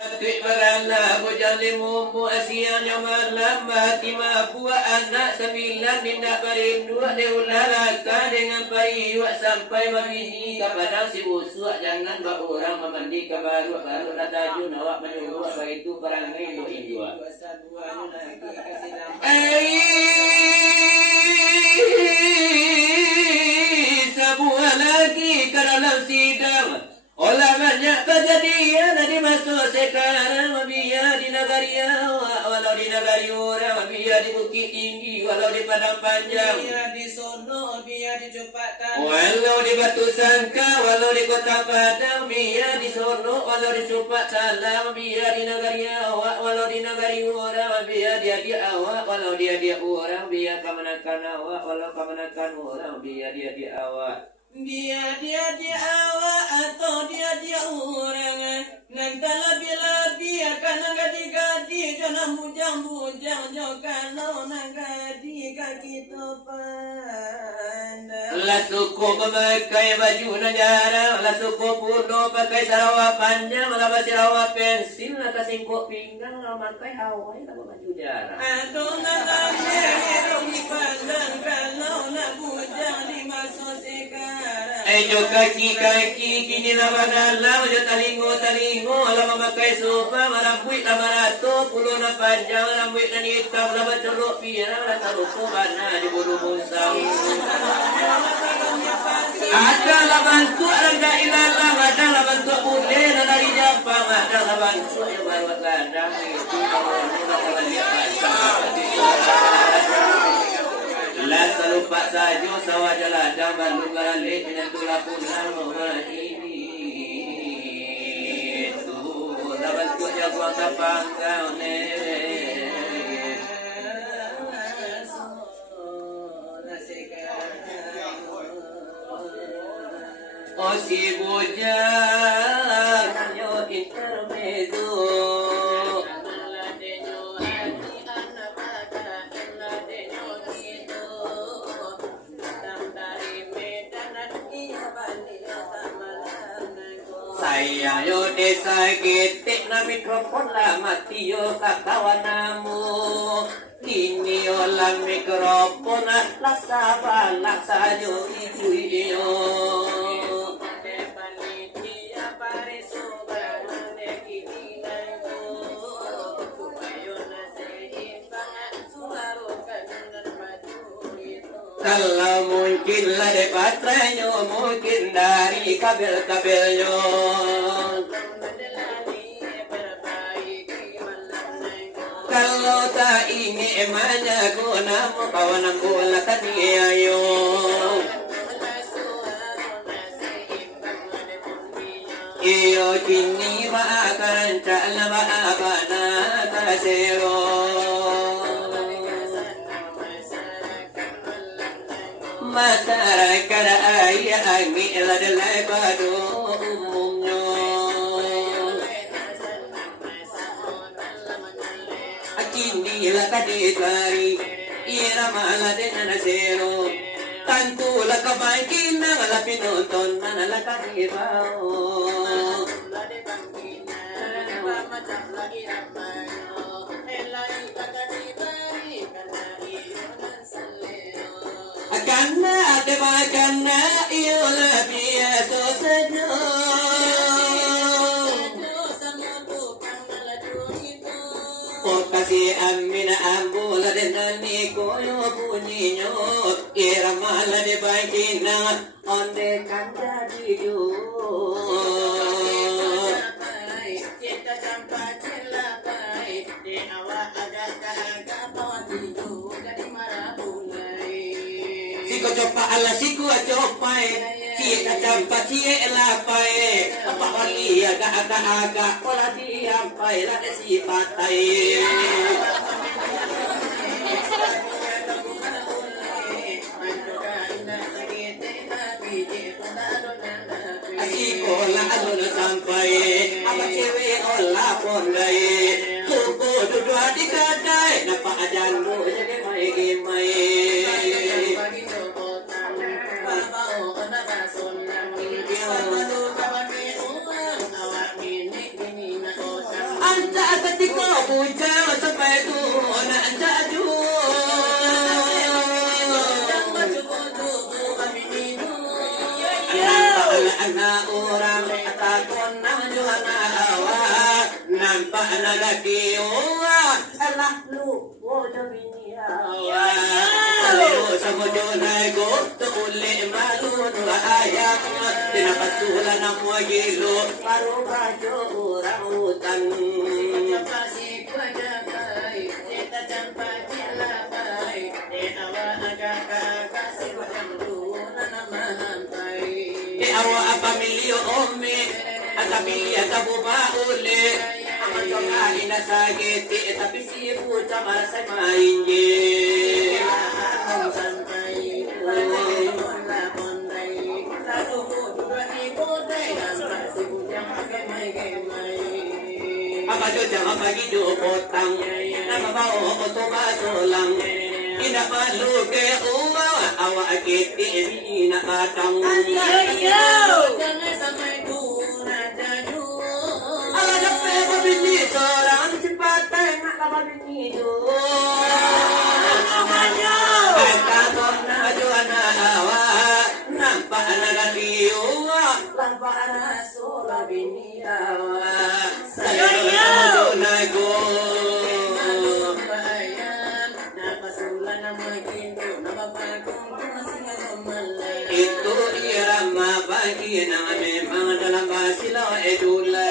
Atik barala bujalimu muasian yang malam mati mapua anak sembilan nindak parindua deulalaka dengan pariwak sampai mabini kepada si busuk jangan bawa orang memandi ke baru dataju nawak menyuruh apa itu perangai indua sebuah lagi ke dalam sidang. Olah banyak kejadian di masa sekarang biar di negari awak walau di negari orang biar di bukit tinggi walau di padang panjang biar di sono biar di Cupatan walau di Batu Sangka walau di Kota Padang biar di sono walau di Cupatan biar di negari awak walau di negari orang biar dia awak walau dia orang biar kemenakan awak walau kemenakan orang biar dia awak biar dia awak atau dia orang nanti lebih akan gadi jangan bujang jokan nangadi kaki topan lah suku memakai baju negara lah suku purno pakai sarawak panjang lah basi sarawak pensil atas singkuk pinggang lah pakai Hawaii lah baju jarang aduh nanti hidung dipandang kalau nak bujang di masa sekarang jo kaki kini lama dalam jo talingo ala memakai sofa marambut lama rato puluh na panjang rambut na hitam lama ceruk pirang la taruto bana di bulu musang ada la bantu ada ilalang ada la bantu boleh na dari Jepang ada la bantu yang baru ladang itu kalau dia la salupa sajo sawajala jaman lale minatula punal ini tu laban tu jago tapangkau ne o si bujang yo intermezzo saya yo desa getek na mikrofon lah mati yo kawan namu ini yo la mikrofon lah sabar lah sajo itu yo kalau mungkin lah de patranyo mungkin dari kabel-kabelnya kalau tak ingin emanya guna mo kawan bola tadi ayo iyo kini makan cala maabana kasero masyarakat ayah angin adalah pada umumnya kinilah tadi tari irama dengan zero tantulah kebaikan lah penonton lah tadi bau karena ada makana ialah biasa saja oh kasih amina ambula dengan nikoyo bunyinya irama lah dibaikin onde kan jadi kita sampai celakai di awak ada kaga bawa tidur dari marabulai siko coba ala siko copai kita campak cie lapai apa kali agak pola diampai lah si patai asiko lah alun sampai apa cewek olah pondai kuku duduk di kedai napa ajandu jadi mai ujang sampai tunan jaju. Anak orang takon nang juana awak nampak nagaki alah lu bodoh bini awak lu sama jonai go tuule malu dua ayam tinapasulan ng mga gilo paru bajo orang hutan kasih kuajakai kita campai cilakai awak agak kasih kuajakai namahantai awa apamilyo ome atapilya tabubaule amatongani na sagete tapi sipu tamara sa mainje santai la bondai satu dua tiga dan sipu yang pakai mai apa jodang apa gido potang nama bawa oto basolang ina maluke uwa awa akiti ina atang sampai kuna jaju ala dape babini seorang cipatai nak babini do namanya kata kona juana awa nampak anak liuwa lampak anak sola bini awa saya nago itu irama bagi na memang dalam basila edula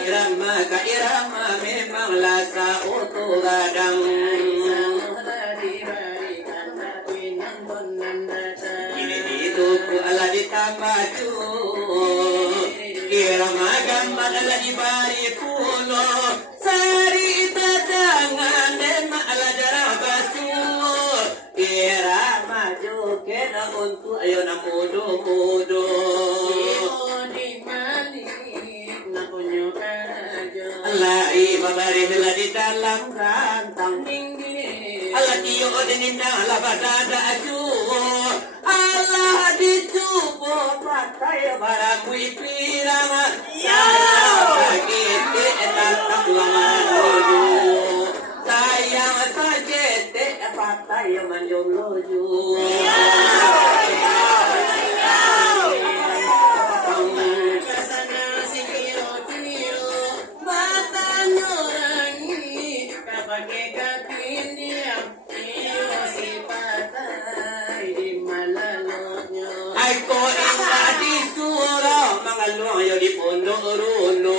irama ka irama memang lasa utu gadang ini dituku ala ditambaju irama gambar ala dibari pulo sari tadangan dan ala darah basur irama joget untuk ayo na mudo di mali na punyo karajo alai babari bela di dalam kantang ala tiyo deninda ala badada aju ala dicubo pakai barang wipirang ya sagete etatang lamaru sayang sagete pakai manjong loju Yo di pondok runo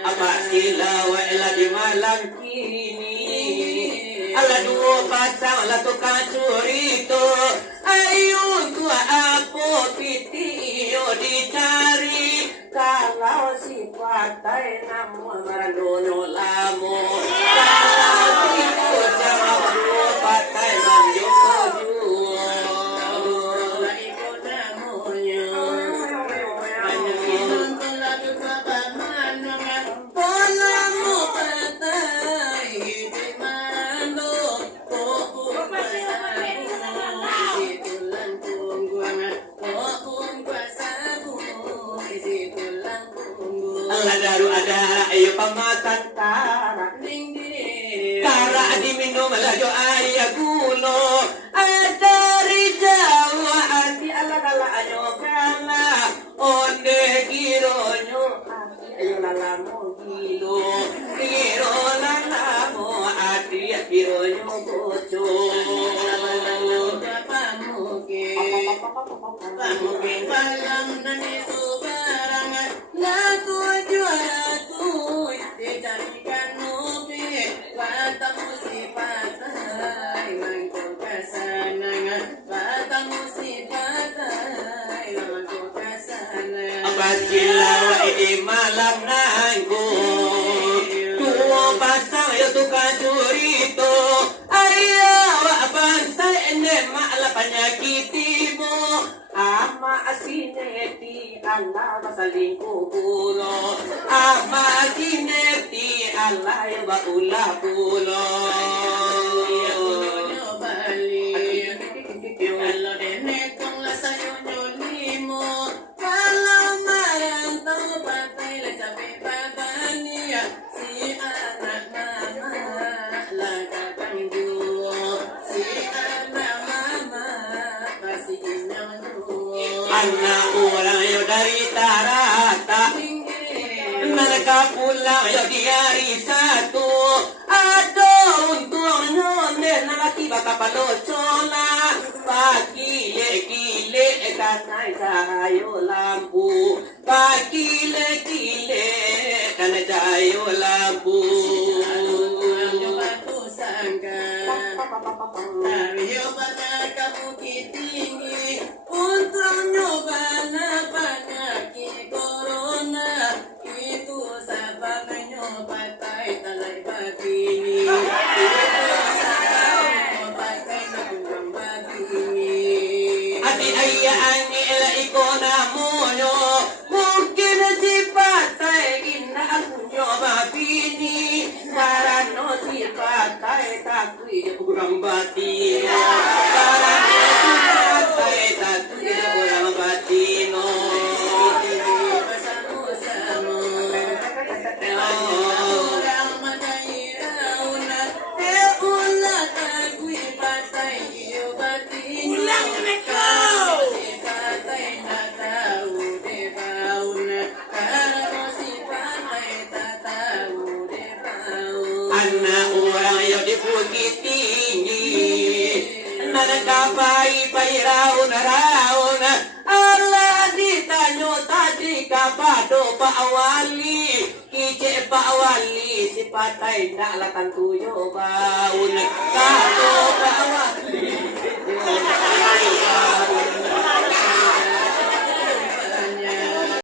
apa sila wa ela di malam kini ala duo pasang la toka curito ayun tua apo pitio dicari kalau si patai namu marandono lamo kalau si kocang duo patai manjoju la iko namonyo manyo lagu kapan mananga polamu patai daru ada ayo pamatan tara tara diminum lajo ayo gulo ada rijawa adi ala kala ayo kala onde kironyo ayo lalamo gilo kiro lalamo adi kironyo boco pamuke palang nani subarang lagu juara tuh dicarikan nubi watamu sipatai langkau kesana watamu sipatai langkau kesana apa silawa ini malam nangku tuo pasang ya tukang curito ayo abang saya ini malah penyakitimu ama asineti Allah masalingko pulo ama asineti Allah ba ulah pulo kalau denetong lasa nyonyolimo kalau marantau patay la cabe babania si anak mama laga pangduo si anak mama kasih nyonyol anak orang yo dari tarata mereka pulang yo di hari satu aduh untungnya nanti baka palocola pakile-kile kanai cahayo lampu pakile-kile kanai cahayo lampu batu sangga Tario pada kabukit tinggi untuk nyoba penyakit corona itu sebabnya patai talai begini Ati ayaan nila ikona mono mungkin si patay inaanyo mabini karano si patay takuy kurang batino karano si patay takuy kurang batino bersama-sama orang madayiraw na ulat takuy patay iyo batino ulang anak orang yang di bukit tinggi nagkapai raun Allah ditanyo tadi kapado paawali kice paawali si patay na lakan tuyo baun kato paawali